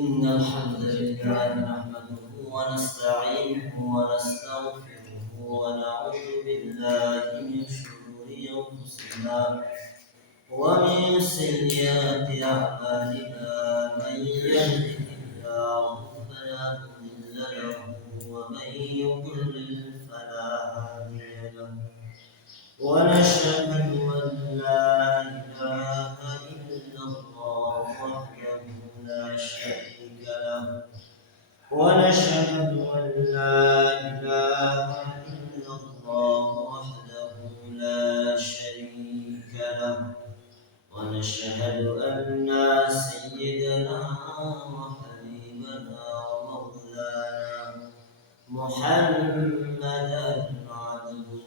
إن الحمد لله نحمده ونستعينه ونستغفره ونعوذ بالله من شرور أنفسنا ومن سيئات أعمالنا من يهده الله فلا مضل له ومن يضلل فلا هادي له ونشهد أن لا إله إلا الله وحده لا شريك له ونشهد أن لا إله إلا الله وحده لا شريك له ونشهد أن سيدنا وحبيبنا ومولانا محمدا عبده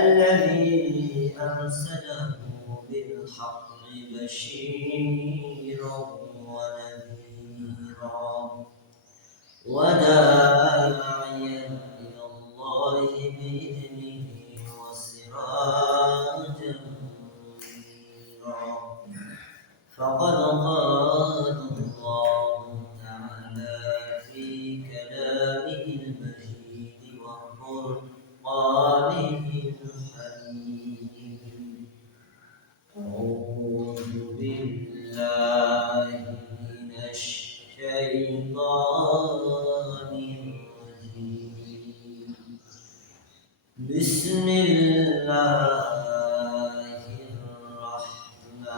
الذي أرسله بالحق بشيرا ونذيرا وداعيا إلى الله بإذنه وسراجا منيرا فقد قال الله تعالى في كلامه المجيد وفرقانه الحميد أعوذ بالله من الشيطان الرجيم بسم الله الرحمن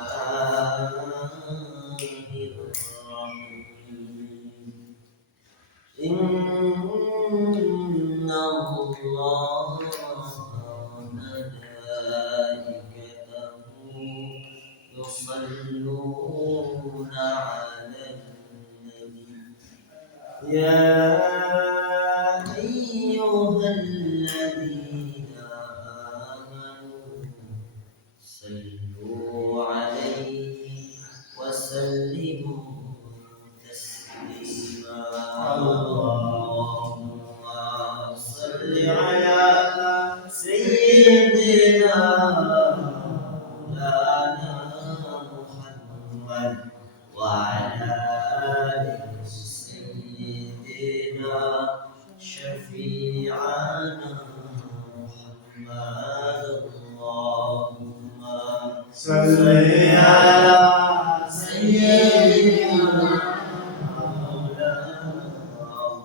الرحيم إن الله وملائكته يصلون على النبي يا أيها الذين آمنوا صلوا عليه وسلموا تسليما اللهم صل على سيدنا مولانا محمد وعلى آل سيدنا شفيعنا محمد اللهم صل على سيدنا مولانا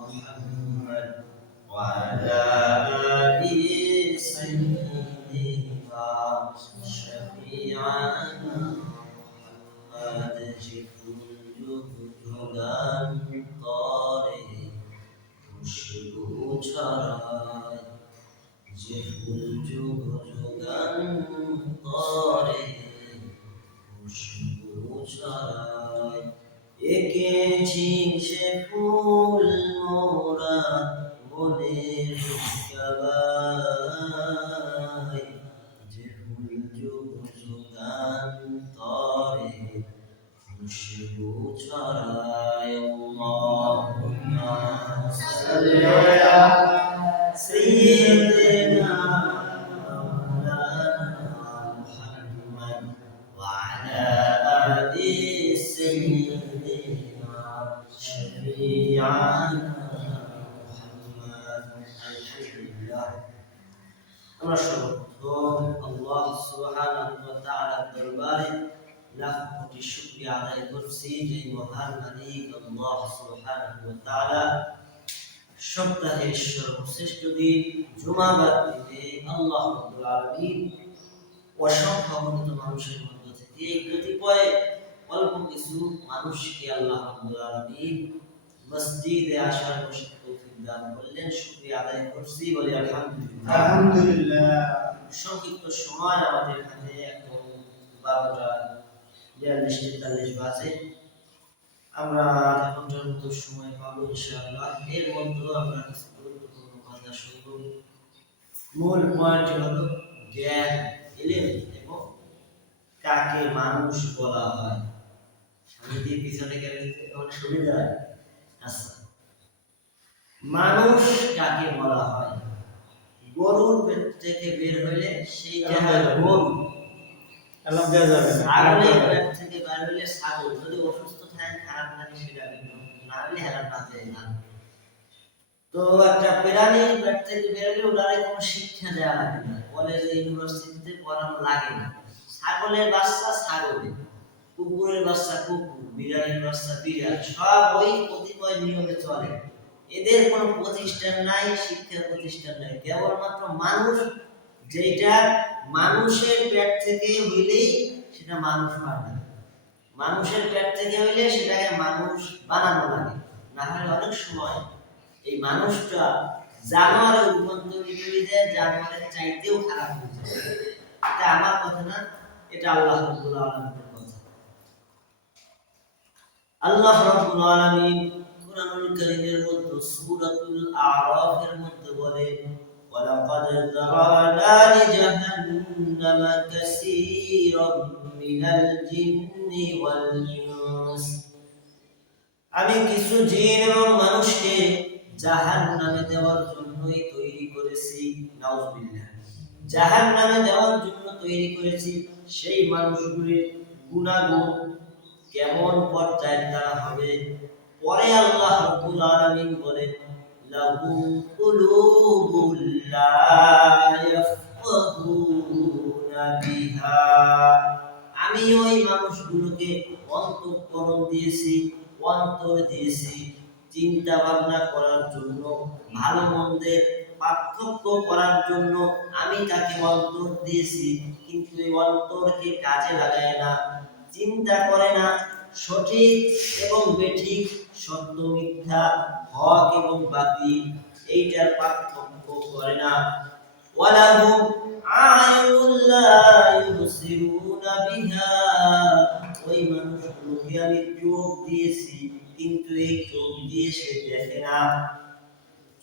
محمد وعلى آل سيدنا شفيعنا محمد جبل جهدان طارئ খুশবু ছড়ায় যে ফুল যুগ যুগান্তরে খুশবু ছড়ায় এঁকেছি সে ফুল মোরা মনের কাবায় যে ফুল যুগ যুগান্তরে খুশবু ছড়ায় আল্লাহুম্মা সাল্লি আলা সাইয়্যিদিনা মাওলানা মুহাম্মদ ওয়া আলা আলি সাইয়্যিদিনা শাফি'ানা মুহাম্মদ আলহামদুলিল্লাহ আমরা সর্বপ্রথম আল্লাহ সুবহানাহু ওয়া তাআলার দরবারে লাখ কোটি শুকরিয়া আদায় করছি যে মহান মালিক আল্লাহ সুবহানাহু ওয়া তাআলা সপ্তাহের সর্বশ্রেষ্ঠ দিন জুমাবার দিনে আল্লাহ রাব্বুল আলামিন অসংখ্য অগণিত মানুষের মধ্য থেকে কতিপয় অল্প কিছু মানুষকে আল্লাহ রাব্বুল আলামিন মসজিদে আসার তৌফিক দান করলেন। শুকরিয়া আদায় করছি, বলি আলহামদুলিল্লাহ। আলহামদুলিল্লাহ। সংক্ষিপ্ত সময় আমাদের হাতে এখন 12:42 বাজে। আমরা আধা ঘন্টার মতো সময় পাবো ইনশাআল্লাহ। এর মধ্যে আমরা কিছু গুরুত্বপূর্ণ কথা শুনব। মূল পয়েন্ট হলো জ্ঞান, ইলম এবং কাকে মানুষ বলা হয়। যদি পিছনে গেলে অনেক সুবিধা হয়। আচ্ছা, মানুষ কাকে বলা হয়? গরুর পেট থেকে বের হইলে সেইটা গরু, আলাদা যাবে না। ছাগলের পেট থেকে আর হইলে ছাগল যদি অসুস্থ থাকে খারাপ লাগে সেটা ভিন্ন, না হলে হেরান না দেয় না। তো একটা প্রাণীর পেট থেকে বেরোলে ওনারে কোনো শিক্ষা দেওয়া লাগে না, কলেজে ইউনিভার্সিটিতে পড়ানো লাগে না। ছাগলের বাচ্চা ছাগলে, কুকুরের বাচ্চা কুকুর, বিড়ালের বাচ্চা বিড়াল, সব ওই কতিপয় নিয়মে চলে। এদের কোনো প্রতিষ্ঠান নাই, শিক্ষা প্রতিষ্ঠান নাই। কেবলমাত্র মানুষ, যেটা মানুষের পেট থেকে হইলেই সেটা মানুষ হয় না, মানুষের পেট থেকে হইলে সেটাকে মানুষ বানানো লাগে, না হলে অনেক সময় এই মানুষটা জানোয়ারে রূপান্তরিত হয়ে যায়, জানোয়ারের চাইতেও খারাপ হয়ে যায়। এটা আমার কথা না, এটা আল্লাহ রাব্বুল আলামিনের কথা। আল্লাহ রাব্বুল আলামিন কুরআনুল কারীমের মধ্যে সূরাতুল আরাফের মধ্যে বলেন, ওয়ালাকাদ যারানা লিজাহান্নামা কাসীরাম মিনাল জিন্নি ওয়াল ইনস, আমি কিছু জিন এবং মানুষকে জাহান্নামে দেওয়ার জন্যই তৈরি করেছি। নাউযুবিল্লাহ। জাহান্নামে দেওয়ার জন্য তৈরি করেছি। সেই মানুষগুলির গুনাহগুণ কেমন পর্যায়ে তারা হবে, পরে আল্লাহ রাব্বুল আলামিন বলেন, লাহুম কুলুবুল লা ইয়াফকাহুনা বিহা, আমি ওই মানুষগুলোকে অন্তঃকরণ দিয়েছি, অন্তর দিয়েছি, চিন্তা ভাবনা করার জন্য, ভালো মন্দের পার্থক্য করার জন্য আমি তাকে অন্তর দিয়েছি, কিন্তু এই অন্তরকে কাজে লাগায় না, চিন্তা করে না, সঠিক এবং বেঠিক, সত্য মিথ্যা, হক এবং বাতিল এইটার পার্থক্য করে না। ওয়ালাহুম আয়ুনুল লা ইউবসিরুনা বিহা, ওই মানুষগুলোকে আমি চোখ দিয়েছি, কিন্তু এই চোখ দিয়ে সে দেখে না।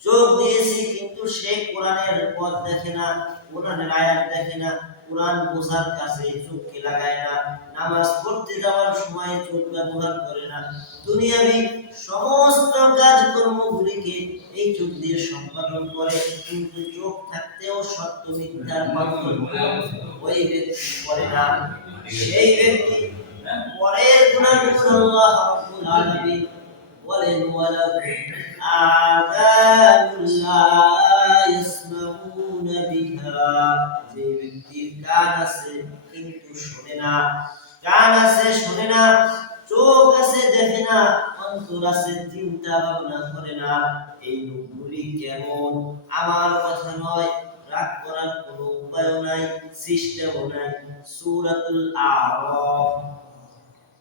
চোখ দিয়েছি কিন্তু সে কোরআনের পথ দেখে না, কোরআনের আয়াত দেখে না, কোরআন বোঝার কাছে চোখকে লাগায় না, নামাজ পড়তে যাওয়ার সময় চোখ ব্যবহার করে না, দুনিয়াবি সমস্ত কাজকর্মগুলিকে এই চোখ দিয়ে সম্পাদন করে, কিন্তু চোখ থাকতেও সত্য মিথ্যার পার্থক্য ওই ব্যক্তি করে না। সেই ব্যক্তি পরের গুনাহগুলো আল্লাহ রাব্বুল আলামিন বলেন, ওয়ালাহুম আযানুল লা ইয়াসমাউনা বিহা, যে ব্যক্তির কান আছে কিন্তু শোনে না, কান আছে শোনে না, চোখ আছে দেখে না, অন্তর আছে চিন্তা ভাবনা করে না, এই লোকগুলি কেমন? আমার কথা নয়, রাগ করার কোনো উপায় নাই, সিস্টেমও নাই। সূরাতুল আরাফ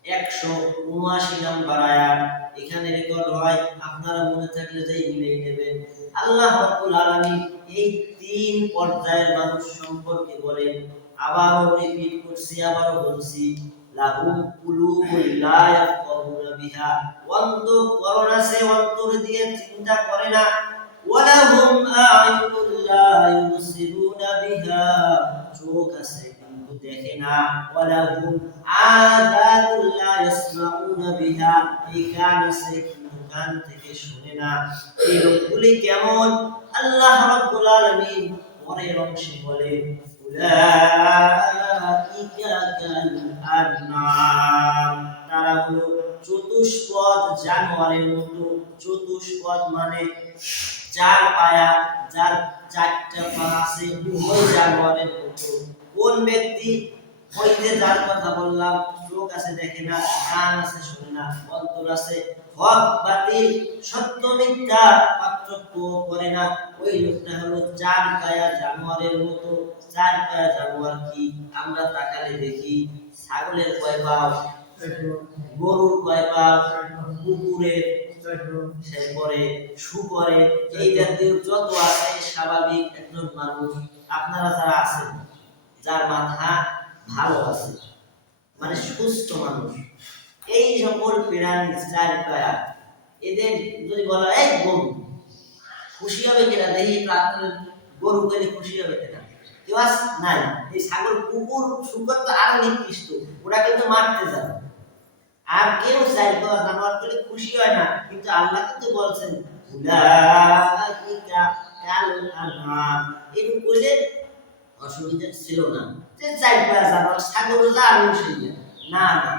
179 নম্বর আয়াত, এখানে রেকর্ড হয়, আপনারা মনে থাকলে যাই মিলিয়ে নেবেন। আল্লাহ রাব্বুল আলামিন এই তিন পর্যায়ের মানুষ সম্পর্কে বলেন, আবারও রিপিট করছি, আবারও বলছি, লাহুম কুলুবুল লা ইয়াফকাহুনা বিহা, অন্তঃকরণ আছে, অন্তর দিয়ে চিন্তা করে না, ওয়ালাহুম আ'য়ুনুল লা ইউবসিরুনা বিহা, চোখ আছে কিন্তু দেখে না, ওয়ালাহুম আযানুল লা ইয়াসমাউনা বিহা, এই কান আছে কিন্তু কান থেকে শুনে না। এই লোকগুলি কেমন? আল্লাহ রাব্বুল আলামিন পরের অংশে বলেন, উলাইকা কাল আনআম, তারা হলো চতুষ্পদ জানোয়ারের মতো। চতুষ্পদ মানে চার পায়া, যার চারটা পা আছে, ওই জানোয়ারের মতো। কোন ব্যক্তি? ওই যে যার কথা বললাম, চোখ আছে দেখে না, কান আছে শুনে না, অন্তর আছে হক বাতিল, সত্য মিথ্যা পার্থক্য করে না, ওই লোকটা হলো চার পায়া জানোয়ারের মতো। চার পায়া জানোয়ার কি? আমরা তাকালে দেখি ছাগলের কয় পা, গরুর কয় পা, কুকুরের, সেরপরে শুকরের, এই জাতীয় যত আছে স্বাভাবিক একজন মানুষ, আপনারা যারা আছেন, যার মাথা ভালো আছে, মানে সুস্থ মানুষ, এই সকল প্রাণী চার পায়া, এদের যদি বলা হয় গরু, খুশি হবে কিনা দেখি, গরু পেলে খুশি হবে কিনা? কেউ আস নাই। এই ছাগল, কুকুর, শুকর তো আরো নিকৃষ্ট, ওরা কিন্তু মারতে যাবে। আর কেউ চাই পাওয়া জানোয়ার পেলে খুশি হয় না, কিন্তু আল্লাহ কিন্তু বলছেন, উলাইকা কাল আনআম, এরকম বলে অসুবিধা ছিল না যে চাই পাওয়া জানোয়ার ছাগল যা আমি সেই না, না,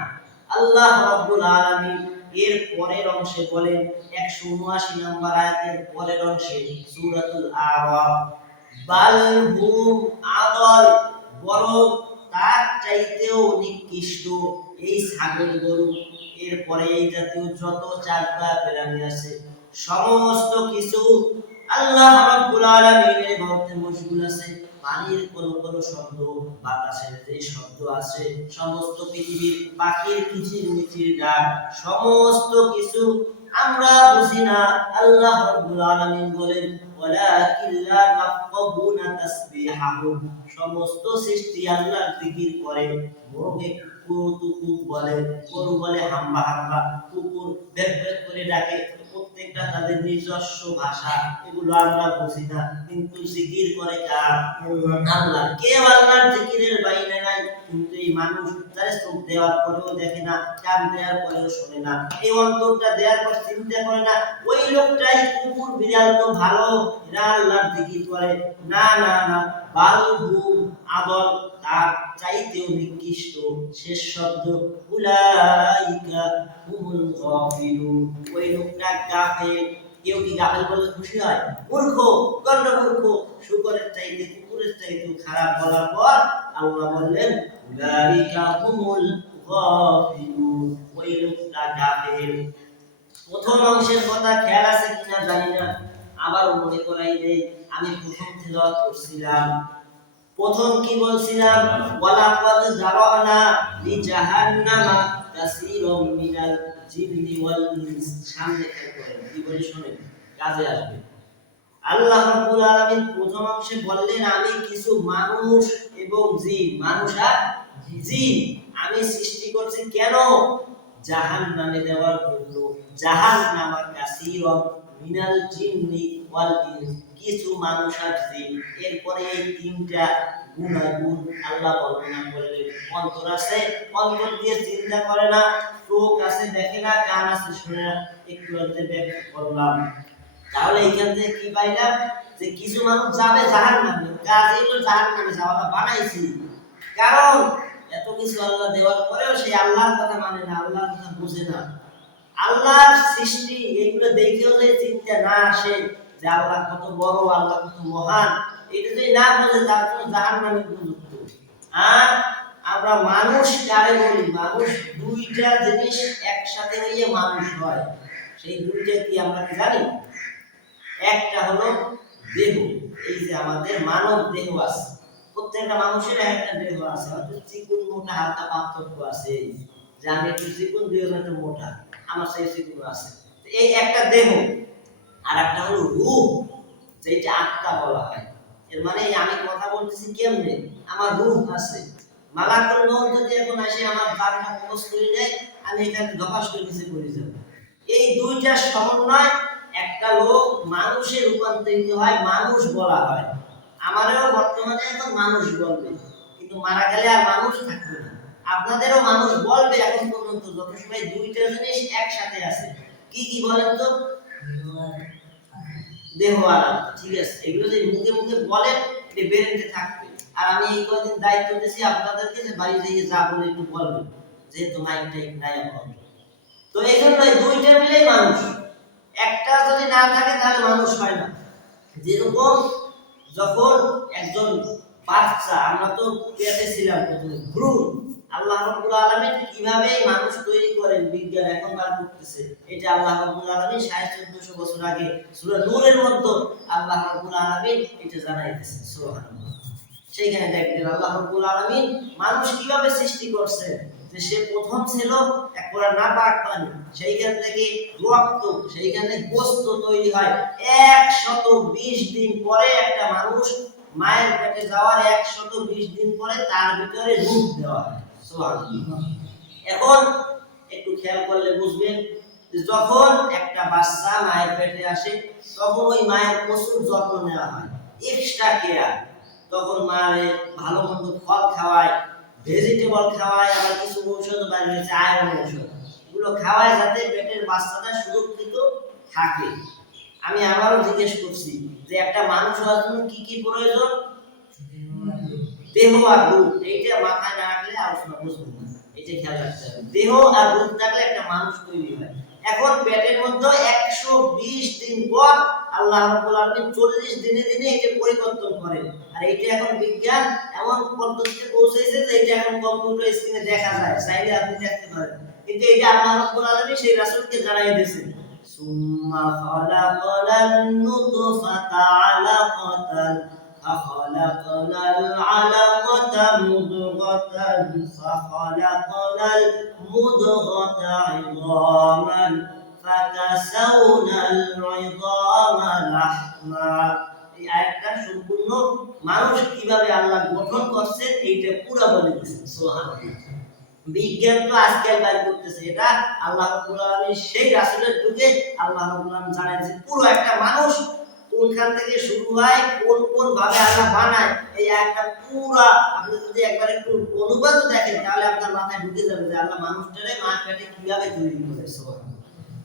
আল্লাহ রাব্বুল আলামিন এর পরের অংশে বলেন 179 নম্বর আয়াতের পরের অংশে সূরাতুল আরাফ, বাল হুম আদল, বরং তার চাইতেও নিকৃষ্ট এই ছাগল গরু, এরপরে এই জাতীয় যত চার পা প্রাণী আছে সমস্ত কিছু আল্লাহ রাব্বুল আলামিনের ইবাদতে মশগুল আছে। পানির কোন শব্দ, বাতাসের যে শব্দ আছে, সমস্ত পৃথিবীর পাখির কিচিরমিচির ডাক, সমস্ত কিছু আমরা বুঝি না। আল্লাহ রাব্বুল আলামিন বলেন ওয়ালাকিন লা তাফকাহুনা তাসবিহাহুম, সমস্ত সৃষ্টি আল্লাহর জিকির করে। মোরগে কুকুর বলে, গরু বলে হাম্বা হাম্বা, কুকুর বেক বেক করে ডাকে, প্রত্যেকটা তাদের নিজস্ব ভাষা, এগুলো আমরা বুঝি না, কিন্তু জিকির করে কার? আল্লাহ। কেউ আল্লাহর জিকিরের বাইরে নাই, কিন্তু এই মানুষ তার চোখ দেওয়ার পরেও দেখে না, কান দেওয়ার পরেও শোনে না, এই অন্তরটা দেওয়ার পর চিন্তা করে না ওই লোকটাই কুকুর বিড়াল তো ভালো, এরা আল্লাহর জিকির করে। না না না, বালহু আদল, তার চাইতেও নিকৃষ্ট শেষ শব্দ উলাইকা হুমুল গাফিলুন, ওই লোকটা গাফেল। কেউ কি গাফেল বলে খুশি হয়? মূর্খ, গণ্ড মূর্খ, শুকরের চাইতে কুকুরের চাইতে খারাপ বলার পর আল্লাহ বললেন উলাইকা হুমুল গাফিলুন, ওই লোকটা গাফেল। প্রথম অংশের কথা খেয়াল আছে কিনা জানি না, আবার মনে করাই দেই। আমি প্রথম তেলাওয়াত করছিলাম, প্রথম কি বলছিলাম? ওয়ালাকাদ যারানা লিজাহান্নামা কাসীরাম মিনাল জিন্নি ওয়াল ইনস। সামনে খেয়াল করেন কি বলি, শুনেন, কাজে আসবে। আল্লাহ রাব্বুল আলামিন প্রথম অংশে বললেন আমি কিছু মানুষ এবং জিন, মানুষ আর জিন আমি সৃষ্টি করছি কেন? জাহান্নামে দেওয়ার জন্য। জাহান্নামা কাসীরাম মিনাল জিন্নি ওয়াল ইনস, কিছু মানুষ আর জিন। এরপরে এই তিনটা গুণাগুণ আল্লাহ বর্ণনা করলেন। অন্তর আছে, অন্তর দিয়ে চিন্তা করে না, চোখ আছে দেখে না, কান আছে শুনে না, একটু আগে ব্যাখ্যা করলাম। তাহলে এখান থেকে কি পাইলাম? যে কিছু মানুষ যাবে জাহান্নামে, কাজই হলো জাহান্নামে যাওয়াটা বানাইছি। কারণ এত কিছু আল্লাহ দেওয়ার পরেও সে আল্লাহর কথা মানে না, আল্লাহর কথা বুঝে না। আল্লাহর সৃষ্টি এগুলো দেখেও যে চিন্তা না আসে যে আল্লাহ কত বড়, আল্লাহ কত মহান, এটা যদি না বুঝে তার জন্য জাহান্নামে উপযুক্ত। আর আমরা মানুষ কারে বলি? মানুষ দুইটা জিনিস একসাথে হয়ে মানুষ হয়। সেই দুইটা কি আমরা কি জানি? একটা হলো দেহ, এই যে আমাদের মানব দেহ আছে, প্রত্যেকটা মানুষের একটা দেহ আছে, হয়তো চিকন মোটা হালকা পার্থক্য আছে, যে আমি একটু চিকন, দুই একটু মোটা, আমার সেই চিকন আছে, এই একটা দেহ। আর একটা হলো রূহ, যেটা আত্মা বলা হয়। এর মানে আমি কথা বলতেছি কেমনে, আমার রূহ আছে। মালাকুল মউত যদি এখন আসে আমার বারটা কবজ করে দেয়, আমি এখানে ধপাস করে নিচে পড়ে যাব। এই দুইটা সমন্বয় একটা লোক মানুষে রূপান্তরিত হয়, মানুষ বলা হয়। আমারও বর্তমানে এখন মানুষ বলবে, কিন্তু মারা গেলে আর মানুষ থাকবে না। আপনাদেরও মানুষ বলবে এখন পর্যন্ত, যত সময় দুইটা জিনিস একসাথে আছে। কি কি বলেন তো? দেহ আর আত্মা, ঠিক আছে। এগুলো যে মুখে মুখে বলেন, এটা বেরেন্টে থাকবে। আর আমি এই কয়েকদিন দায়িত্ব দিয়েছি আপনাদেরকে যে বাড়ি থেকে যা বলে একটু বলবেন, যেহেতু মাইন্ডটা নাই এখন। তো এই জন্য দুইটা মিলেই মানুষ, একটা যদি না থাকে তাহলে মানুষ হয় না। যেরকম যখন একজন বাচ্চা, আমরা তো পেটে ছিলাম প্রথমে, ভ্রূণ, আল্লাহ রাব্বুল আলামিন কিভাবে মানুষ তৈরি করেন বিজ্ঞান এখন বার করতেছে। এটা আল্লাহ রাব্বুল আলামিন 1450 বছর আগে সূরা নূরের মধ্যে আল্লাহ রাব্বুল আলামিন এটা জানাইতেছেন। সুবহানাল্লাহ। সেইখানে দেখবেন আল্লাহ রাব্বুল আলামিন মানুষ কিভাবে সৃষ্টি করছেন, যে সে প্রথম ছিল একবার নাপাক পানি, সেইখান থেকে রক্ত, সেইখানে গোশত তৈরি হয়। 120 দিন পরে একটা মানুষ মায়ের পেটে যাওয়ার 120 দিন পরে তার ভিতরে রূহ দেওয়া হয়। সুবহানাল্লাহ। এখন একটু খেয়াল করলে বুঝবেন যে যখন একটা বাচ্চা মায়ের পেটে আসে, তখন ওই মায়ের প্রচুর যত্ন নেওয়া হয়, এক্সট্রা কেয়ার। তখন মায়ের ভালো মন্দ ফল খাওয়ায়, ভেজিটেবল খাওয়ায়, আবার কিছু ঔষধ বাইরে হয়েছে, আয়রন ঔষধ, এগুলো খাওয়ায় যাতে পেটের বাচ্চাটা সুরক্ষিত থাকে। আমি আবারও জিজ্ঞেস করছি যে একটা মানুষ হওয়ার জন্য কি কি প্রয়োজন? দেহ আর রূহ। এইটা মাথায় না রাখলে আলোচনা বুঝবেন না। এটা খেয়াল রাখতে হবে। দেহ আর রূহ থাকলে একটা মানুষ তৈরি হয়। এখন পেটের মধ্যে 120 দিন পর আল্লাহ রাব্বুল আলামিন 40 দিনে দিনে এটা পরিবর্তন করেন। আর এটা এখন বিজ্ঞান এমন পদ্ধতিতে পৌঁছেছে যে এটা এখন কম্পিউটার স্ক্রিনে দেখা যায়, চাইলে আপনি দেখতে পারেন। কিন্তু এটা আল্লাহ রাব্বুল আলামিন সেই রাসূলকে জানাই দিয়েছেন। সুম্মা খালাকাল নুতফাতা আলাকাতান ফাখালাকাল আলাকাতা মুদগাতান ফাখালাকাল মুদগাতা ইযামান ফাকাসাউনাল ইযামা লাহমা। এই আয়াতটা সম্পূর্ণ মানুষ কিভাবে আল্লাহ গঠন করছেন এইটা পুরো বলে দিয়েছেন। সুবহানাল্লাহ। বিজ্ঞান তো আজকাল বাইর করতেছে, এটা আল্লাহ রাব্বুল আলামিন সেই রাসূলের যুগে আল্লাহ রাব্বুল আলামিন জানাইছে পুরো একটা মানুষ কোনখান থেকে শুরু হয়, কোন কোন ভাবে আল্লাহ বানায়, এই একটা পুরো আপনি যদি একবার একটু অনুবাদ দেখেন তাহলে আপনার মাথায় ঢুকে যাবে যে আল্লাহ মানুষটারে মায়ের পেটে কিভাবে তৈরি করেছে। সুবহানাল্লাহ।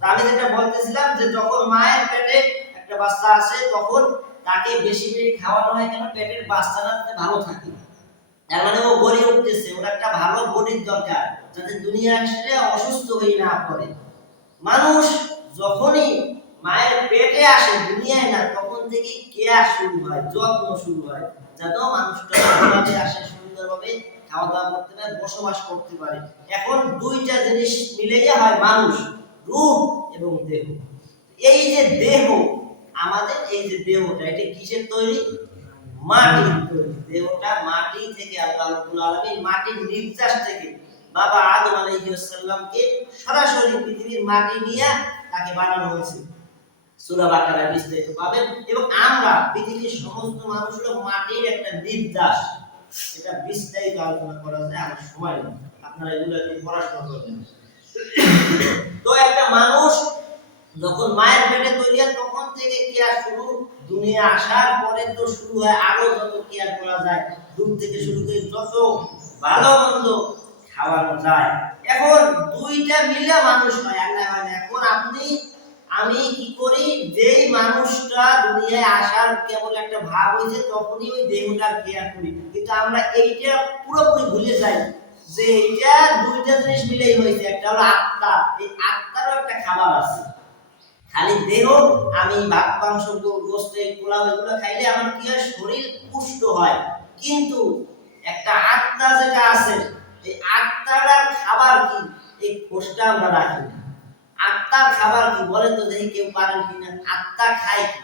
তো আমি যেটা বলতেছিলাম যে যখন মায়ের পেটে একটা বাচ্চা আসে তখন তাকে বেশি বেশি খাওয়ানো হয় কেন? পেটের বাচ্চাটা ভালো থাকে। তার মানে ও গড়ে উঠতেছে, ওর একটা ভালো বডির দরকার যাতে দুনিয়া আসলে অসুস্থ হয়ে না পড়ে। মানুষ যখনই মায়ের পেটে আসে দুনিয়ায় না, তখন থেকে কেয়ার শুরু হয়, যত্ন শুরু হয়, যাতে মানুষটা ভালোভাবে আসে, সুন্দরভাবে খাওয়া দাওয়া করতে পারে, বসবাস করতে পারে। এখন দুইটা জিনিস মিলেই হয় মানুষ, রূহ এবং দেহ। এই যে দেহ আমাদের, এই যে দেহটা এটা কিসের তৈরি? মাটির তৈরি। দেহটা মাটি থেকে আল্লাহ রাব্বুল আলামিন মাটির নির্যাস থেকে বাবা আদম আলাইহিস সালামকে সরাসরি পৃথিবীর মাটি নিয়ে তাকে বানানো হয়েছে। সূরা বাকারায় বিস্তারিত পাবেন। এবং আমরা পৃথিবীর সমস্ত মানুষ হলো মাটির একটা নির্যাস। এটা বিস্তারিত আলোচনা করা যায়, আমার সময় নেই, আপনারা এগুলো একটু পড়াশোনা করবেন। তো একটা মানুষ যখন মায়ের পেটে তৈরি হয় তখন থেকে কেয়ার শুরু, দুনিয়া আসার পরে তো শুরু হয় আরো যত কেয়ার করা যায়, দুধ থেকে শুরু করে যত ভালো মন্দ খাওয়ানো যায়। এখন দুইটা মিলে মানুষ হয়, আল্লাহ হয় না। এখন আমি কি করি, যেই মানুষটা দুনিয়ায় আসার কেবল একটা ভাব হয়েছে তখনই ওই দেহটার কেয়ার করি, কিন্তু আমরা এইটা পুরোপুরি ভুলে যাই যে এইটা দুইটা জিনিস মিলেই হয়েছে। একটা হলো আত্মা, এই আত্মারও একটা খাবার আছে। খালি দেহ আমি ভাত মাংস গোস্ত পোলাও এগুলো খাইলে আমার কি হয়? শরীর পুষ্ট হয়। কিন্তু একটা আত্মা যেটা আছে, এই আত্মাটার খাবার কি? এই কোষটা আমরা রাখি না। আত্মার খাবার কি বলেন তো দেখি, কেউ পারেন কিনা? আত্মা খায় কি?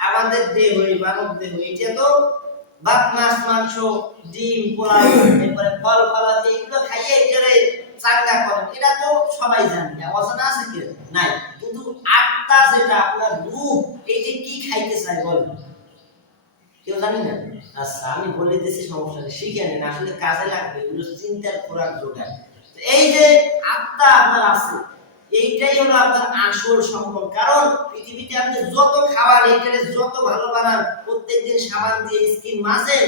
আমাদের দেহ, এই মানব দেহ, এটা তো ভাত মাছ মাংস ডিম পোলাও এরপরে ফল ফলাদি এগুলো খাইয়ে এটারে চাঙ্গা করে, এটা তো সবাই জানি, অজানা আছে কি? নাই। কিন্তু আত্মা যেটা আপনার রূহ, এই যে কি খাইতে চায় বলেন, কেউ জানি না? আচ্ছা আমি বলে দিয়েছি, সমস্যা নেই, শিখে নেন, আসলে কাজে লাগবে, এগুলো চিন্তার খোরাক যোগায়। এই যে আত্মা আপনার আছে, এইটাই হলো আপনার আসল সম্পদ। কারণ পৃথিবীতে আপনি যত খাবার এইটারে যত ভালো বানান, প্রত্যেকদিন সাবান দিয়ে স্কিন মাজেন,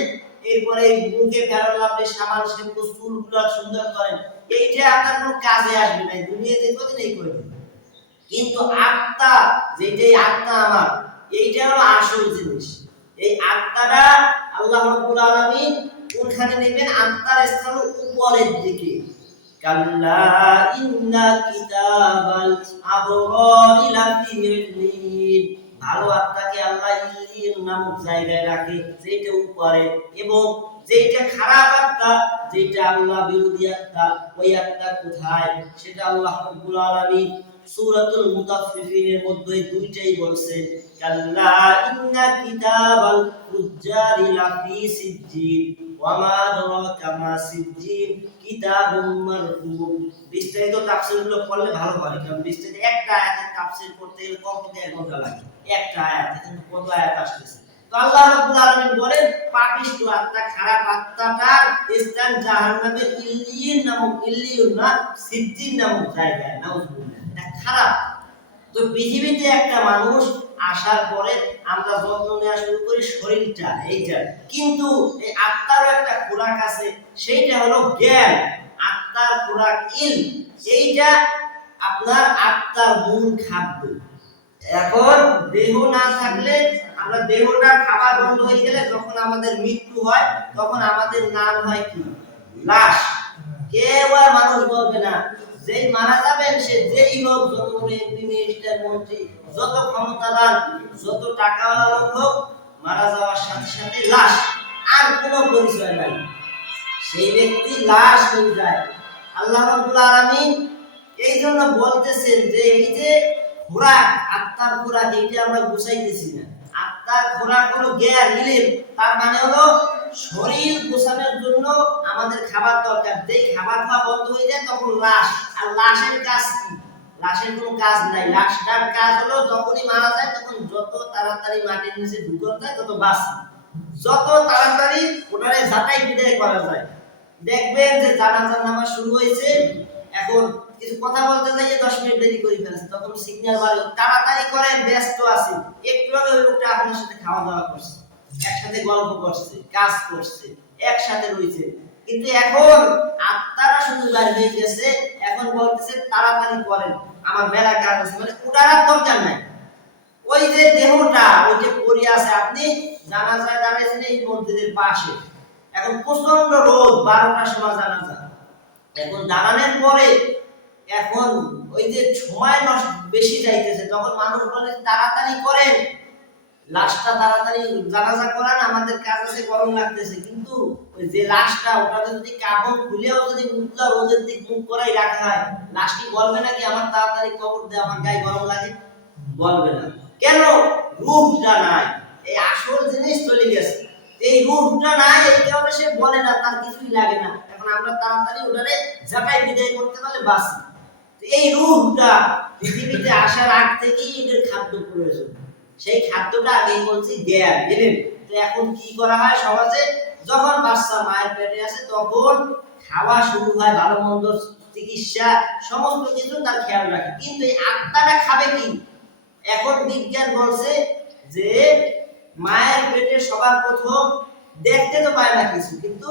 এরপরে মুখে ফেরান লাভে সাবান শ্যাম্পু চুলগুলো সুন্দর করেন, এইটা আপনার কোনো কাজে আসবে না, দুনিয়াতে কতদিনই করে দেবে। কিন্তু আত্মা, যেটাই আত্মা আমার, এইটা হলো আসল জিনিস। এই আত্মাটা আল্লাহ রাব্বুল আলামিন কোনখানে নেবেন? আত্মার স্থান উপরের দিকে। কাল্লা ইন্না কিতাবাল আবরারি লাফি ইল্লিন। ভালো আত্মাকে আল্লাহ ইল্লিন নামক জায়গায় রাখে, যেটা উপরে, এবং যেটা খারাপ আত্মা, যেটা আল্লাহ বিরোধী আত্মা, ওই আত্মা কোথায়? সেটা আল্লাহ রাব্বুল আলামিন সূরাতুল মুতাফফিফিনের মধ্যে দুইটাই বলছেন, কাল্লা ইন্না কিতাবাল ফুজ্জারি লাফি সিজ্জিন ওয়া মা আদরাকা মা সিজ্জিন কিতাবুম মারকুম। বিস্তারিত তাফসীরগুলো পড়লে ভালো হয়, কারণ বিস্তারিত একটা আয়াতের তাফসীর করতে গেলে কমপক্ষে 1 ঘন্টা লাগে, একটা আয়াত, কিন্তু কত আয়াত আসতেছে। তো আল্লাহ রাব্বুল আলামিন বলেন পাপিষ্ঠ আত্মা, খারাপ আত্মাটার স্থান জাহান্নামের ইল্লিয়িন নামক, ইল্লিয়ুন না সিজ্জিন নামক জায়গায়। নাউজুবিল্লাহ, এটা খারাপ। তো পৃথিবীতে একটা মানুষ আসার পরে আমরা যত্ন নেওয়া শুরু করি শরীরটা, এইটা, কিন্তু এই আত্মারও একটা খোরাক আছে, সেইটা হলো জ্ঞান। আত্মার খোরাক ইলম, এইটা আপনার আত্মার মূল খাদ্য। এখন দেহ না থাকলে, আমরা দেহটা খাবার বন্ধ হয়ে গেলে যখন আমাদের মৃত্যু হয় তখন আমাদের নাম হয় কি? লাশ। কেউ আর মানুষ বলবে না। যেই মারা যাবেন সে যেই হোক, যত বড় এমপি, মিনিস্টার, মন্ত্রী, যত ক্ষমতাবান, যত টাকাওয়ালা লোক হোক, মারা যাওয়ার সাথে সাথে লাশ, আর কোনো পরিচয় নাই, সেই ব্যক্তি লাশ হয়ে যায়। আল্লাহ রাব্বুল আলামিন এই জন্য বলতেছেন যে এই যে খোরাক, আত্মার খোরাক, এইটা আমরা গুছাইতেছি না। আত্মার খোরাক হলো জ্ঞান, ইলম। তার মানে হলো শরীর গোছানোর জন্য আমাদের খাবার দরকার। যেই খাবার খাওয়া বন্ধ হয়ে যায় তখন লাশ। আর লাশের কাজ কি? লাশের কোনো কাজ নাই। লাশটার কাজ হলো যখনই মারা যায় তখন যত তাড়াতাড়ি মাটির নিচে ঢুকানো যায় তত বাঁচে, যত তাড়াতাড়ি ওটারে ঝাঁটাই বিদায় করা যায়। দেখবেন যে জানাজার নামাজ শুরু হয়েছে, এখন কিছু কথা বলতে যাইয়ে 10 মিনিট দেরি করে ফেলছে, তখন সিগন্যাল বাড়ে, তাড়াতাড়ি করেন, ব্যস্ত আছি। একটু আগে ওই লোকটা আপনার সাথে খাওয়া দাওয়া করছে, একসাথে গল্প করছে, কাজ করছে, একসাথে রয়েছে, কিন্তু এখন আত্মারা শুধু বাইরে হয়ে গেছে। এখন বলতেছে তাড়াতাড়ি করেন, আমার মেলা কাজ আছে, মানে ওটার আর দরকার নাই। ওই যে দেহটা ওই যে পড়ে আছে, আপনি জানাজায় দাঁড়াইছেন এই মসজিদের পাশে, এখন প্রচন্ড রোদ, 12টার সময় জানাজা, এখন দাঁড়ানোর পরে এখন ওই যে সময় নষ্ট বেশি যাইতেছে, তখন মানুষ বলে তাড়াতাড়ি করেন, লাশটা তাড়াতাড়ি জানাজা করান, আমাদের কাজ আছে, গরম লাগতেছে। কিন্তু ওই যে লাশটা, ওটাতে যদি কাপড় খুলেও যদি উঠলা রোদের দিক মুখ করাই রাখা হয়, লাশ কি বলবে নাকি আমার তাড়াতাড়ি কবর দে, আমার গায়ে গরম লাগে? বলবে না। কেন? রূহটা নাই, এই আসল জিনিস চলে গেছে। এই রূহটা নাই, এই কারণে সে বলে না, তার কিছুই লাগে না। এখন আমরা তাড়াতাড়ি ওটারে ঝাঁটাই বিদায় করতে পারলে বাঁচি। এই রূহটা পৃথিবীতে আসার আগ থেকেই এদের খাদ্য প্রয়োজন। সেই খাদ্যটা আগেই বলছি জ্ঞান, বুঝলেন? তো এখন কি করা হয় সমাজে, যখন বাচ্চা মায়ের পেটে আছে তখন খাওয়া শুরু হয়, ভালো মন্দ, চিকিৎসা, সমস্ত কিছু তার খেয়াল রাখে, কিন্তু এই আত্মাটা খাবে কি? এখন বিজ্ঞান বলছে যে মায়ের পেটে সবার প্রথম দেখতে তো পায় না কিছু, কিন্তু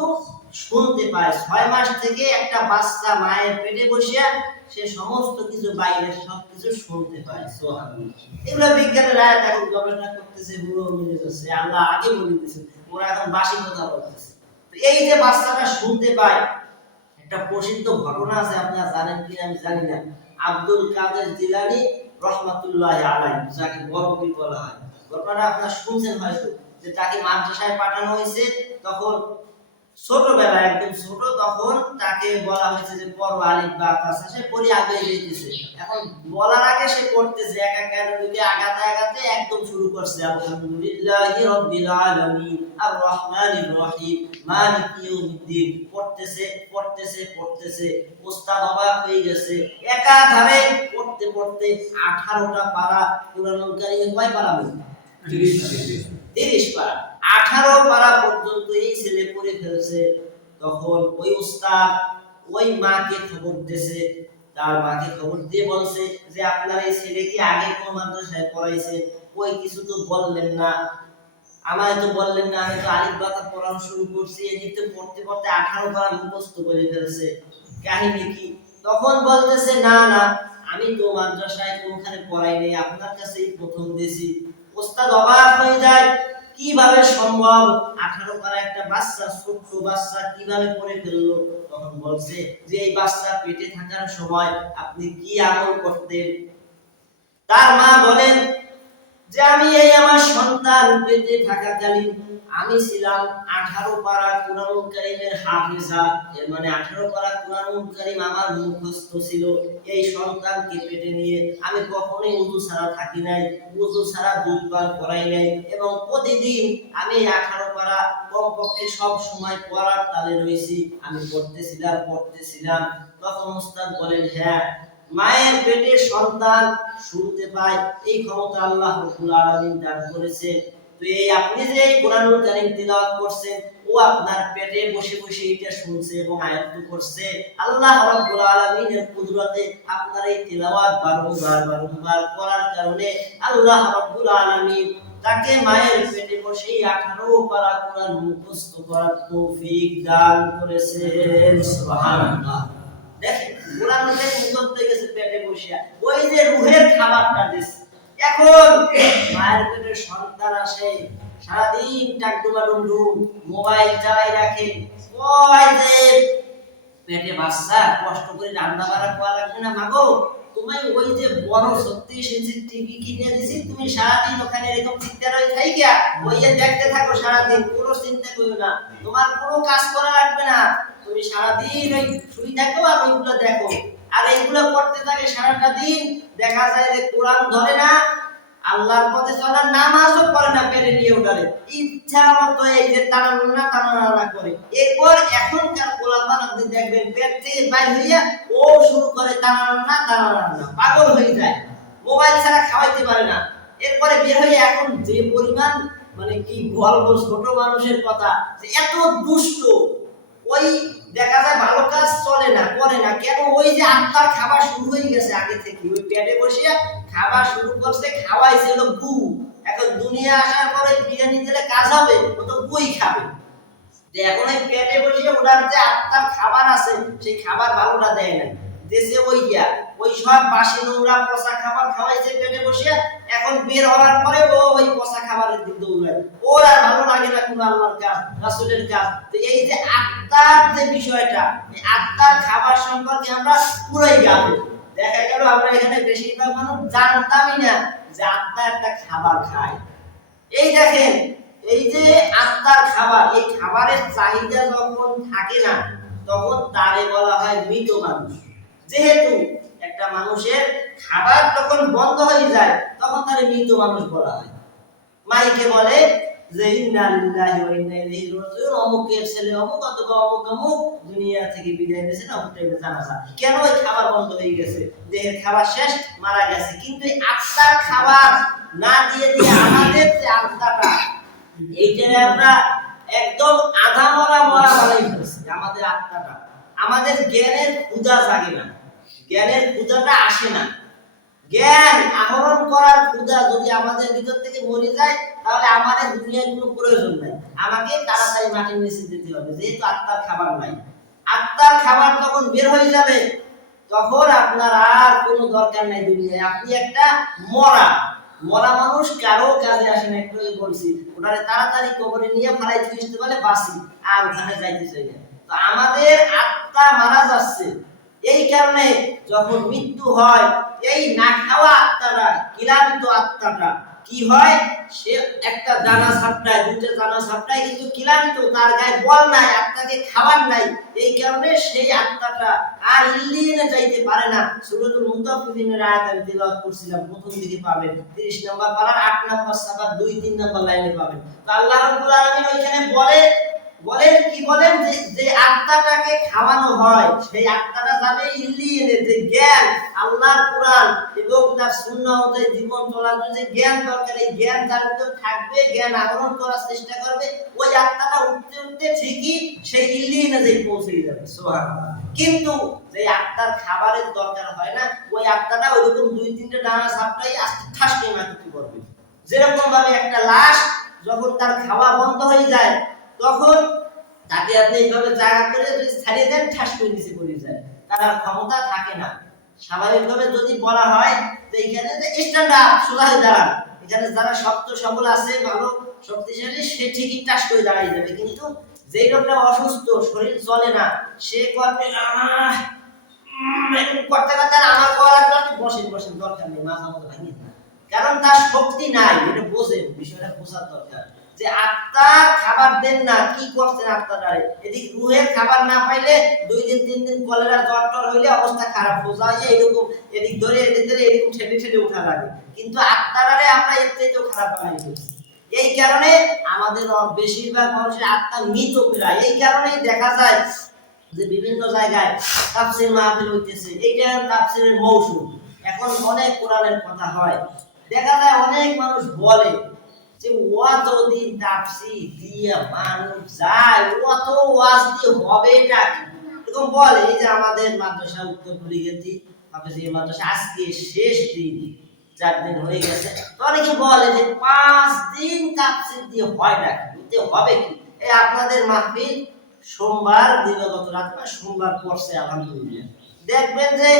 শুনতে পায়। 6 মাস থেকে একটা বাচ্চা মায়ের পেটে বসিয়া সে সমস্ত কিছু, বাইরের সবকিছু শুনতে পায়। সুবহানাল্লাহ। এগুলো বিজ্ঞানের রায় এখন গবেষণা করতেছে, পুরো মিলে যাচ্ছে। আল্লাহ আগে বলে দিয়েছেন, ওরা এখন বাসি কথা বলতেছে। তো এই যে বাচ্চাটা শুনতে পায়, একটা প্রসিদ্ধ ঘটনা আছে, আপনারা জানেন কি আমি জানি না। আব্দুল কাদের জিলানী রহমাতুল্লাহি আলাইহি, যাকে বড় পীর বলা হয়, ঘটনাটা আপনারা শুনছেন হয়তো, যে তাকে মাদ্রাসায় পাঠানো হয়েছে। তখন ছোটবেলা, একদম ছোট, তখন তাকে বলা হয়েছে যে পড়ো আলিফ বা তাসা, সে পড়ে আগে যেতেছে। এখন বলার আগে সে পড়তেছে, এক এক দিকে আগাতে আগাতে একদম শুরু করছে, আলহামদুলিল্লাহি রাব্বিল আলামিন আর রহমানির রহিম মালিকি ইয়াউমিদ্দিন, পড়তেছে পড়তেছে পড়তেছে, ওস্তাদ অবাক হয়ে গেছে। একাধারে পড়তে পড়তে 18টা পারা কুরআনুল কারীমে কয় পারা? 30 পারা, 18 পারা পর্যন্ত এই ছেলে পড়ে ফেলছে। তখন ওই উস্তাদ ওই মাকে খবর দিয়েছে, তার মাকে খবর দিয়ে বলছে যে আপনার এই ছেলে কি আগে কোন মাদ্রাসায় পড়াইছে? কই কিছু তো বললেন না, আমায় তো বললেন না, আমি তো আলিফ বা তা পড়ানো শুরু করছি, এদিকে পড়তে পড়তে 18 পারা মুখস্থ করে ফেলছে, কাহিনী কি? তখন বলতেছে না না, আমি তো মাদ্রাসায় কোনখানে পড়াই নাই, আপনার কাছেই প্রথম দিয়েছি। ওস্তাদ অবাক হয়ে যায়, কিভাবে সম্ভব? 18 পারা একটা বাচ্চা, ছোট্ট বাচ্চা কিভাবে পড়ে ফেললো? তখন বলছে যে এই বাচ্চা পেটে থাকার সময় আপনি কি আমল করতেন? তার মা বলেন যে আমি এই আমার সন্তান পেটে থাকাকালীন আমি ছিলাম 18 পারা কুরআনুল কারীমের হাফেজা, এর মানে 18 পারা কুরআনুল কারীম আমার মুখস্থ ছিল। এই সন্তানকে পেটে নিয়ে আমি কখনোই ওযু ছাড়া থাকি নাই, ওযু ছাড়া দুধ পান করাই নাই, এবং প্রতিদিন আমি 18 পারা কমপক্ষে সব সময় পড়ার তালে রয়েছি, আমি পড়তেছিলাম। তখন ওস্তাদ বলেন হ্যাঁ, মায়ের পেটে সন্তান শুনতে পায়, এই ক্ষমতা আল্লাহ রাব্বুল আলামিন দান করেছে। তো এই আপনি যে এই কোরআনুল কারীম তিলাওয়াত করছেন, ও আপনার পেটে বসে বসে এটা শুনছে এবং আয়াত করছে। আল্লাহ রাব্বুল আলামিনের কুদরতে আপনার এই তিলাওয়াত বারংবার করার কারণে আল্লাহ রাব্বুল আলামিন তাকে মায়ের পেটে বসে 18 পারা কোরআন মুখস্থ করার তৌফিক দান করেছেন। সুবহানাল্লাহ। দেখেন, কোরআন মুখস্থ হয়ে গেছে পেটে বসে, ওই যে রূহের খাবারটা দিছে। এখন মায়ের পেটে সন্তান আসে, সারাদিন টাকডুমাডুম মোবাইল চালাই রাখে, কয় যে পেটে বাচ্চা, কষ্ট করে রান্না বাড়া করা লাগবে না মাগো, তোমায় ওই যে বড় 36 ইঞ্চি টিভি কিনে দিছি, তুমি সারাদিন ওখানে এরকম চিৎকার হয়ে থাই গিয়া ওই যে দেখতে থাকো সারাদিন, কোনো চিন্তা করো না, তোমার কোনো কাজ করা লাগবে না, তুমি সারাদিন ওই শুই থাকো আর ওইগুলো দেখো। আর এইগুলো করতে থাকে সারাটা দিন, দেখা যায় যে কোরআন ধরে না, আল্লাহর পথে চলার নামাজও পড়ে না, পেরে নিয়ে উঠারে ইচ্ছা মতো এই যে টানানা করে। এরপর এখনকার পোলাপান আপনি দেখবেন পেট থেকে বাইর হইয়া ও শুরু করে টানানা, পাগল হয়ে যায়, মোবাইল ছাড়া খাওয়াইতে পারে না। এরপরে বের হয়ে এখন যে পরিমাণ মানে কি বলবো ছোট মানুষের কথা, যে এত দুষ্ট, ওই দেখা যায় ভালো কাজ চলে না, করে না কেন, ওই যে আত্মার খাবার শুরু হয়ে গেছে আগে থেকে, ওই পেটে বসে খাবার শুরু করছে, খাওয়াইছে হলো গু, এখন দুনিয়া আসার পরে বিরিয়ানি দিলে কাজ হবে, ও তো গুই খাবে। যে এখন ওই পেটে বসে ওনার যে আত্মার খাবার আছে সেই খাবার ভালোটা দেয় না, দেশে ওই সব বাসি নোংরা পচা খাবার খাওয়াইছে পেটে বসে, এখন বের হওয়ার পরে ও ওই পচা খাবারের দিকে দৌড়ায়, ওর আর ভালো লাগে না কোনো আল্লাহর কাজ রাসূলের কাজ। তো এই যে আত্মার যে বিষয়টা, এই আত্মার খাবার সম্পর্কে আমরা পুরাই গাফেল। দেখা গেল আমরা এখানে বেশিরভাগ মানুষ জানতামই না যে আত্মা একটা খাবার খায়। এই দেখেন, এই যে আত্মার খাবার, এই খাবারের চাহিদা যখন থাকে না তখন তারে বলা হয় মৃত মানুষ। যেহেতু একটা মানুষের খাবার তখন বন্ধ হয়ে যায় তখন তারে মৃত মানুষ বলা হয়। মাইকে বলে যে ইন্না লিল্লাহি ওয়া ইন্না ইলাইহি রাজিউন, অমুকের ছেলে অমুক অথবা অমুক অমুক দুনিয়া থেকে বিদায় নিয়েছে, না ওটাই জানাজা। কেন? ওই খাবার বন্ধ হয়ে গেছে, দেহের খাবার শেষ, মারা গেছে। কিন্তু এই আত্মার খাবার না দিয়ে আমাদের যে আত্মাটা, এইটারে আমরা একদম আধা মরা বানাই ফেলছি। আমাদের আত্মাটা, আমাদের জ্ঞানের ক্ষুধা জাগে না, জ্ঞানের ক্ষুধাটা আসে না। জ্ঞান আহরণ করার ক্ষুধা যদি আমাদের ভিতর থেকে মরে যায় তাহলে আমাদের দুনিয়ার কোনো প্রয়োজন নাই, আমাকে তাড়াতাড়ি মাটির নিচে দিতে হবে, যেহেতু আত্মার খাবার নাই। আত্মার খাবার যখন বের হয়ে যাবে তখন আপনার আর কোনো দরকার নাই দুনিয়ায়। আপনি একটা মরা মানুষ, কারো কাজে আসে না। একটু বলছি ওটারে তাড়াতাড়ি কবরে নিয়ে ফেলাই ফিরতে বলে বাসি, আর ওখানে যাইতে চাই না। তো আমাদের আত্মা মারা যাচ্ছে, এই কারণে যখন মৃত্যু হয় এই না খাওয়া আত্মাটা, ক্লান্ত আত্মাটা কি হয়, সে একটা দানা সাপটায়, দুইটা দানা সাপটায়, কিন্তু ক্লান্ত, তার গায়ে বল নাই, আত্মাকে খাবার নাই, এই কারণে সেই আত্মাটা আর ইল্লিনে যাইতে পারে না। সূরাতুল মুতাফফিফিনের আয়াত আমি তেলাওয়াত করছিলাম, প্রথম দিকে পাবেন 30 নম্বর পারার 8 নম্বর সাফার 2-3 নম্বর লাইনে পাবেন। তো আল্লাহ রাব্বুল আলামিন ওইখানে বলেন যে আত্মাটাকে খাওয়ানো হয়, সেই আত্মাটা যাবে ইল্লিনে, যে জ্ঞান, আল্লাহর কোরআন এবং তার সুন্নাহ অনুযায়ী জীবন চলার জন্য যে জ্ঞান দরকার, এই জ্ঞান তার ভিতর থাকবে, জ্ঞান আহরণ করার চেষ্টা করবে, ওই আত্মাটা উঠতে ঠিকই সেই ইল্লিনে যে পৌঁছে যাবে। সুবহানাল্লাহ। কিন্তু যে আত্মার খাবারের দরকার হয় না, ওই আত্মাটা ওইরকম 2-3টা ডানা সাপটাই আস্তে ঠাস করে মাটিতে পড়বে। যেরকম ভাবে একটা লাশ যখন তার খাওয়া বন্ধ হয়ে যায় তখন তাকে আপনি এইভাবে জায়গা করে যদি ছাড়িয়ে দেন, ঠাস করে নিচে পড়ে যায়, তার আর ক্ষমতা থাকে না। স্বাভাবিকভাবে যদি বলা হয় যে এখানে যে স্ট্যান্ড আপ, সোজা হয়ে দাঁড়ান, এখানে যারা শক্ত সবল আছে, ভালো শক্তিশালী, সে ঠিকই টাস করে দাঁড়িয়ে যাবে। কিন্তু যেই লোকটা অসুস্থ, শরীর চলে না, সে করবে করতে করতে আমার করার জন্য বসেন দরকার নেই, মাথা মতো ভাঙিয়ে না, কারণ তার শক্তি নাই। এটা বোঝেন, বিষয়টা বোঝার দরকার যে আত্মা খাবার দেন না, কি করছেন আত্মাটারে। এদিক রুহের খাবার না পাইলে 2-3 দিন কলেরা জ্বর টর হইলে অবস্থা খারাপ হয়ে যায়, এরকম এদিক ধরে এরকম ঠেলে উঠা লাগে। কিন্তু আত্মাটারে আমরা এর চাইতেও খারাপ বানাই ফেলছি। এই কারণে আমাদের বেশিরভাগ মানুষের আত্মা মৃত প্রায়। এই কারণেই দেখা যায় যে বিভিন্ন জায়গায় তাফসীর মাহফিল হইতেছে, এইটা তাফসীরের মৌসুম, এখন অনেক কোরআনের কথা হয়। দেখা যায় অনেক মানুষ বলে যে অতদিন তাফসীর দিয়ে মানুষ যায়, অত ওয়াজ দিয়ে হবেটা কি, এরকম বলে। এই যে আমাদের মাদ্রাসা উত্তর কুড়িগেতি হাফেজি মাদ্রাসা আজকে শেষ দিন, 4 দিন হয়ে গেছে। তো অনেকে বলে যে 5 দিন তাফসীর দিয়ে হয়টা কি, দিতে হবে কি। এই আপনাদের মাহফিল সোমবার দিবাগত রাত বা সোমবার পড়ছে আলহামদুলিল্লাহ, দেখবেন যে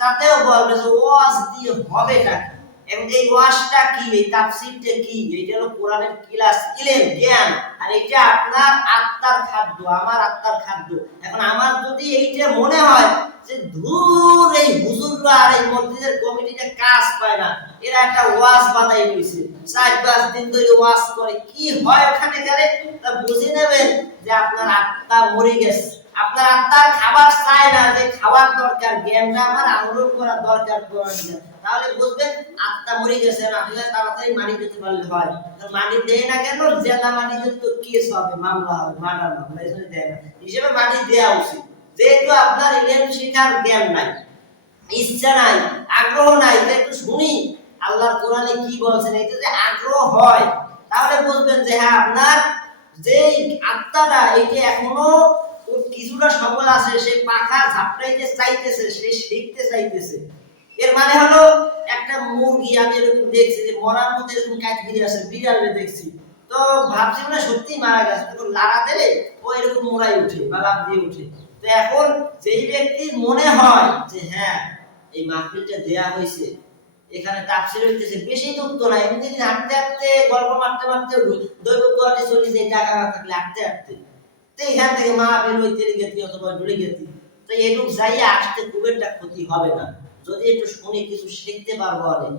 তাতেও বলবে যে ওয়াজ দিয়ে হবেটা কি। এবং এই ওয়াজটা কি, এই তাফসীরটা কি? এটা হলো কোরআনের ক্লাস, ইলম, জ্ঞান। আর এটা আপনার আত্মার খাদ্য, আমার আত্মার খাদ্য। এখন আমার যদি এইটা মনে হয় যে ধুর এই হুজুররা আর এই মসজিদের কমিটিটা কাজ পায় না, এরা একটা ওয়াজ বানাই হইছে, 4-5 দিন ধরে ওয়াজ করে, কি হয় ওখানে গেলে? তা বুঝে নেবেন যে আপনার আত্মা মরে গেছে। আপনার আত্মার খাবার চায় না, যে খাবার দরকার, জ্ঞানটা আমার আহরণ করার দরকার কোরআন। তাহলে বুঝবেন আত্মা মরে গেছে। আপনারা তাড়াতাড়ি মারি দিতে পারলে হয়, মারি দেয় না কেন? জেলা মারি দিলে তো কেস হবে, মামলা হবে, মার্ডার মামলা, এই জন্য দেয় না। হিসেবে মারি দেওয়া উচিত। যেহেতু আপনার ইলম শিখার জ্ঞান নাই, ইচ্ছা নাই, আগ্রহ নাই, তাই একটু শুনি আল্লাহর কোরআনে কি বলছেন। এটা যদি আগ্রহ হয় তাহলে বুঝবেন যে হ্যাঁ, আপনার যে আত্মাটা এটা এখনো কিছুটা সবল আছে, সে পাখা ঝাপটাইতে চাইতেছে, সে শিখতে চাইতেছে। এর মানে হলো একটা মুরগি আমি এরকম দেখছি যে মরার মধ্যে এরকম কাজ ফিরে আসে, বিড়ালে দেখছি, তো ভাবছি মানে সত্যি মারা গেছে, তখন লাড়া দিলে ও এরকম মোড়াই উঠে বা লাফ দিয়ে উঠে। তো এখন যেই ব্যক্তির মনে হয় যে হ্যাঁ এই মাহফিলটা দেয়া হয়েছে, এখানে তাফসীর হইতেছে, বেশি দূর তো না, এমনি হাঁটতে হাঁটতে গল্প মারতে মারতে দৈব কোয়াটে চলে যায়, টাকা না থাকলে হাঁটতে হাঁটতে, তো এখান থেকে মাহফিল হইতে গেছি অথবা জুড়ে গেছি, তো এটুক যাইয়া আসতে খুব একটা ক্ষতি হবে না। যদি একটু শুনে কিছু শিখতে পারবো, অনেক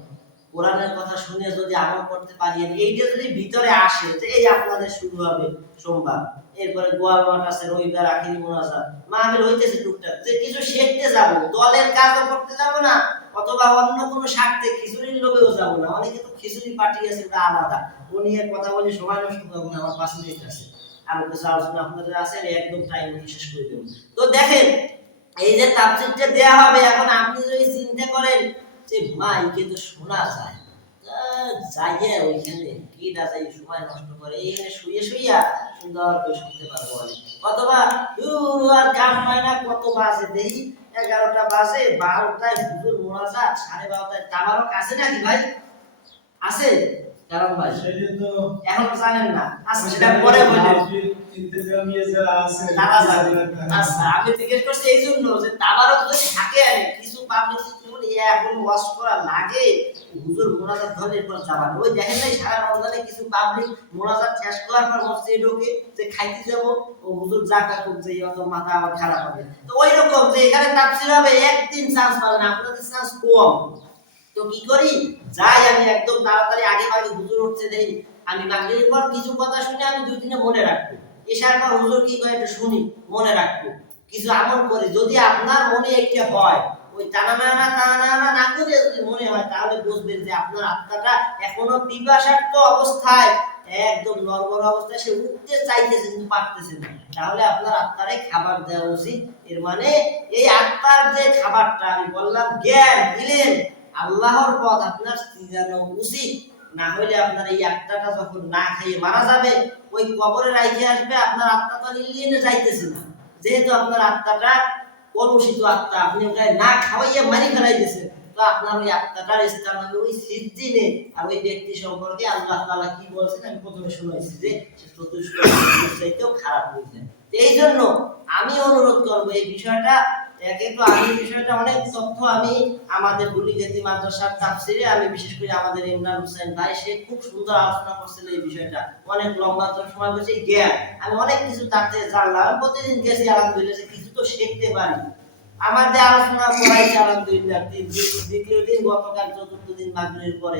কোরআনের কথা শুনে যদি আমল করতে পারি, এইটা যদি ভিতরে আসে, যে এই আপনাদের শুরু হবে সোমবার, এরপরে গোয়াল মাঠ আছে, রবিবার আখিরি মোনাজাত, মাহফিল হইতেছে টুকটাক, যে কিছু শিখতে যাব, দলের কাজও করতে যাব না, অথবা অন্য কোনো স্বার্থে খিচুড়ির লোভেও যাব না। অনেকে তো খিচুড়ি পার্টি আছে, ওটা আলাদা, ও নিয়ে কথা বলে সময় নষ্ট করবো না, আমার 5 মিনিট আছে, আর কিছু আলোচনা আপনাদের আছে, একদম টাইম শেষ করে দেবো। তো দেখেন এই যে তাফসীরটা দেয়া হবে, এখন আপনি যদি চিন্তা করেন যে মাইকে তো শোনা যায়, যাইয়া ওইখানে কি না যাই সময় নষ্ট করে, এইখানে শুয়ে শুইয়া সুন্দর করে শুনতে পারবো অনেক। অথবা আর কাম পায় না, কত বাজে দেখি 11টা বাজে, 12টায় হুজুর মোনাজাত, 12:30টায় তাবারক আছে নাকি ভাই? আছে? কারণ ভাই সেটা তো এখন জানেন না, আচ্ছা সেটা পরে বলি, ইন্তেজামিয়া যারা আছে তারা জানে। আচ্ছা আমি জিজ্ঞেস করছি এই জন্য যে তাবারক যদি থাকে, কিছু পাবলিক স্কুল এখন ওয়াশ করা লাগে, হুজুর মোনাজাত ধরে এরপর যাবেন, ওই দেখেন নাই সারা রমজানে কিছু পাবলিক মোনাজাত শেষ করার পর মসজিদে ঢোকে যে খাইতে যাব, ও হুজুর জাকা খুব যে অত মাথা আবার খারাপ হবে। তো ওই রকম যে এখানে তাফসীর হবে, একদিন চান্স পাবেন, আপনাদের চান্স কম। তো কি করি, যাই আমি একদম তাড়াতাড়ি আগে ভাগে হুজুর উঠতে দেই, আমি মাগরিবের পর কিছু কথা শুনে আমি 2 দিনে মনে রাখবো, এশার পর হুজুর কি কয় একটু শুনি, মনে রাখবো, কিছু আমল করি। যদি আপনার মনে এইটা হয়, ওই টানা না করে যদি মনে হয়, তাহলে বুঝবেন যে আপনার আত্মাটা এখনো পিপাসার্ত অবস্থায়, একদম নড়বড় অবস্থায়, সে উঠতে চাইতেছে কিন্তু পারতেছে না, তাহলে আপনার আত্মারে খাবার দেওয়া উচিত। এর মানে এই আত্মার যে খাবারটা আমি বললাম, জ্ঞান, ইলম, আল্লাহর পথ আপনার জানা উচিত। না হলে আপনার এই আত্মাটা যখন না খেয়ে মারা যাবে, ওই কবরে রাইখে আসবে, আপনার আত্মা তো লিলিয়ে যাইতেছে না, যেহেতু আপনার আত্মাটা কলুষিত আত্মা, আপনি ওটা না খাওয়াইয়া মারি ফেলাইতেছেন, তো আপনার ওই আত্মাটার স্থান হবে ওই সিজ্জিনে। আর ওই ব্যক্তি সম্পর্কে আল্লাহ তাআলা কি বলছেন আমি প্রথমে শুনাইছি, যে সে চতুষ্প চাইতেও খারাপ হয়ে যায়। এই জন্য আমি অনুরোধ করবো এই বিষয়টা, একে তো আমি বিষয়টা অনেক তথ্য আমি আমাদের বুলিগেতি মাদ্রাসার তাফসীরে, আমি বিশেষ করে আমাদের ইমরান হোসেন ভাই, সে খুব সুন্দর আলোচনা করছিল এই বিষয়টা, অনেক লম্বা সময় বসে জ্ঞান, আমি অনেক কিছু তার থেকে জানলাম, আমি প্রতিদিন গেছি আলহামদুলিল্লাহ, কিছু তো শিখতে পারি। আমাদের আলোচনা করাইছে আলহামদুলিল্লাহ, দ্বিতীয় দিন গতকাল 4র্থ দিন মাগরিবের পরে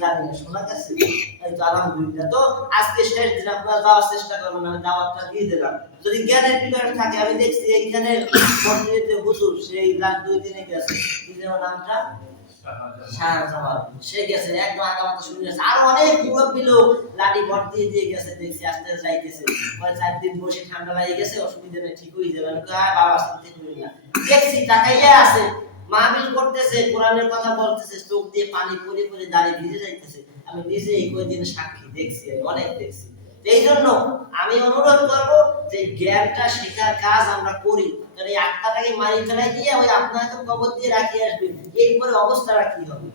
জানি না শোনা গেছে, এই তো আলহামদুলিল্লাহ। তো আজকে শেষ দিন, আপনারা যাওয়ার চেষ্টা করবেন, আমি দাওয়াতটা দিয়ে দিলাম। যদি জ্ঞানের পিপার থাকে, আমি দেখছি এইখানে মসজিদে হুজুর সেই লাস্ট 2 দিনে গেছে, কি যেন নামটা, শাহজামাল, সে গেছে একদম আগামাতা শুনে গেছে, আর অনেক মুরব্বী লোক লাঠি ভর দিয়ে দিয়ে গেছে, দেখছি আস্তে আস্তে যাইতেছে, পরে 4 দিন বসে ঠান্ডা লাগে গেছে, অসুবিধা নেই, ঠিক হয়ে যাবে। আমি কই বাবা চিন্তা করি না, দেখছি তাকাইয়া আছে, মাহফিল করতেছে, কোরআনের কথা বলতেছে, চোখ দিয়ে পানি পড়ে পড়ে দাঁড়িয়ে ভিজে যাইতেছে, আমি নিজে এই কয়েকদিন সাক্ষী দেখছি, আমি অনেক দেখছি। এই জন্য আমি অনুরোধ করব যে জ্ঞানটা শেখার কাজ আমরা করি, কারণ এই আত্মাটাকে মারি ফেলাই দিয়ে ওই আপনাকে তো কবর দিয়ে রাখি আসবেন, এরপরে অবস্থাটা কি হবে?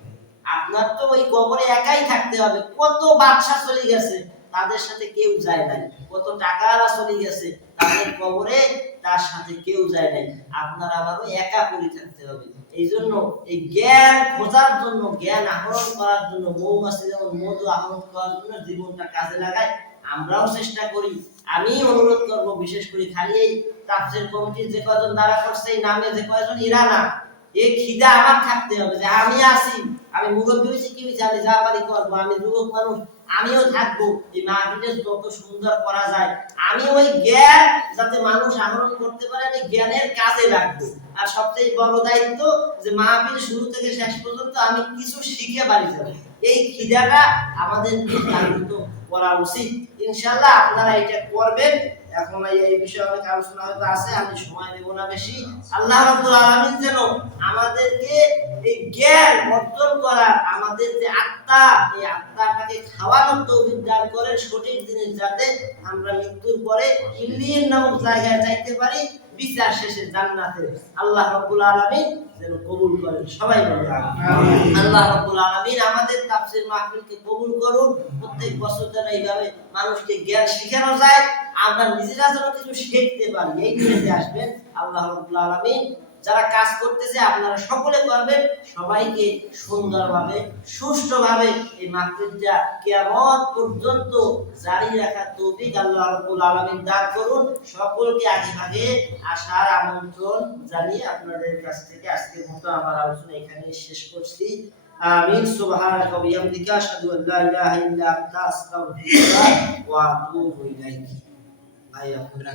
আপনার তো ওই কবরে একাই থাকতে হবে। কত বাদশা চলে গেছে, তাদের সাথে কেউ যায় নাই, কত টাকারা চলে গেছে, তাদের কবরে তার সাথে কেউ যায় নাই, আপনার আমারও একা পড়ে থাকতে হবে। এই জন্য এই জ্ঞান খোঁজার জন্য, জ্ঞান আহরণ করার জন্য, মৌমাছি যেমন মধু আহরণ করার জন্য জীবনটা কাজে লাগায়, আমরাও চেষ্টা করি। আমি অনুরোধ করব বিশেষ করে খালি এই তাফসীর কমিটির যে কয়জন দ্বারা করছে এই নামে যে কয়জন, এরা না, এই খিদা আমার থাকতে হবে যে আমি আছি, আমি মুরব্বী হয়েছি, কি হয়েছে, আমি যা পারি করবো, আমি যুবক মানুষ, আমিও থাকবো। এই মাহফিলটা যত সুন্দর করা যায়, আমি ওই জ্ঞান যাতে মানুষ আহরণ করতে পারে, আমি জ্ঞানের কাজে লাগবো। আর সবচেয়ে বড় দায়িত্ব যে মাহফিল শুরু থেকে শেষ পর্যন্ত আমি কিছু শিখে বাড়ি যাবো, এই খিদাটা আমাদের জাগ্রত করা উচিত। ইনশাআল্লাহ আপনারা এটা করবেন। এখন এই বিষয়ে অনেক আলোচনা হয়তো আছে, আমি সময় দেব না বেশি। আল্লাহ রাব্বুল আলামিন যেন আমাদেরকে এই জ্ঞান অর্জন করার, আমাদের যে আত্মা, এই আত্মাটাকে খাওয়ানোর তৌফিক দান করেন, সঠিক জিনিস যাতে আমরা মৃত্যুর পরে ইল্লিয়িন নামক জায়গায় যাইতে পারি, বিচার শেষে জান্নাতে। আল্লাহ রাব্বুল আলামিন যেন কবুল করেন, সবাই বলে আমিন। আল্লাহ রাব্বুল আলামিন আমাদের তাফসীর মাহফিলকে কবুল করুন। প্রত্যেক বছর যেন এইভাবে মানুষকে জ্ঞান শেখানো যায়, আমরা নিজেরা যেন কিছু শিখতে পারি, এই নিয়ে আসবেন। আল্লাহ রাব্বুল আলামিন যারা কাজ করতেছে আপনারা সকলে করবেন, সবাইকে সুন্দরভাবে সুষ্ঠুভাবে এই মাহফিলটা কিয়ামত পর্যন্ত জারি রাখার তৌফিক আল্লাহ রাব্বুল আলামিন দান করুন। সকলকে আগে ভাগে আসার আমন্ত্রণ জানিয়ে আপনাদের কাছ থেকে আজকের মতো আমার আলোচনা এখানে শেষ করছি। আমিন। সুবহানাকা ওয়া বিহামদিকা আশহাদু আল্লা ইলাহা ইল্লা আনতা আস্তাগফিরুকা ওয়া আতুবু ইলাইক। ভাই আপনারা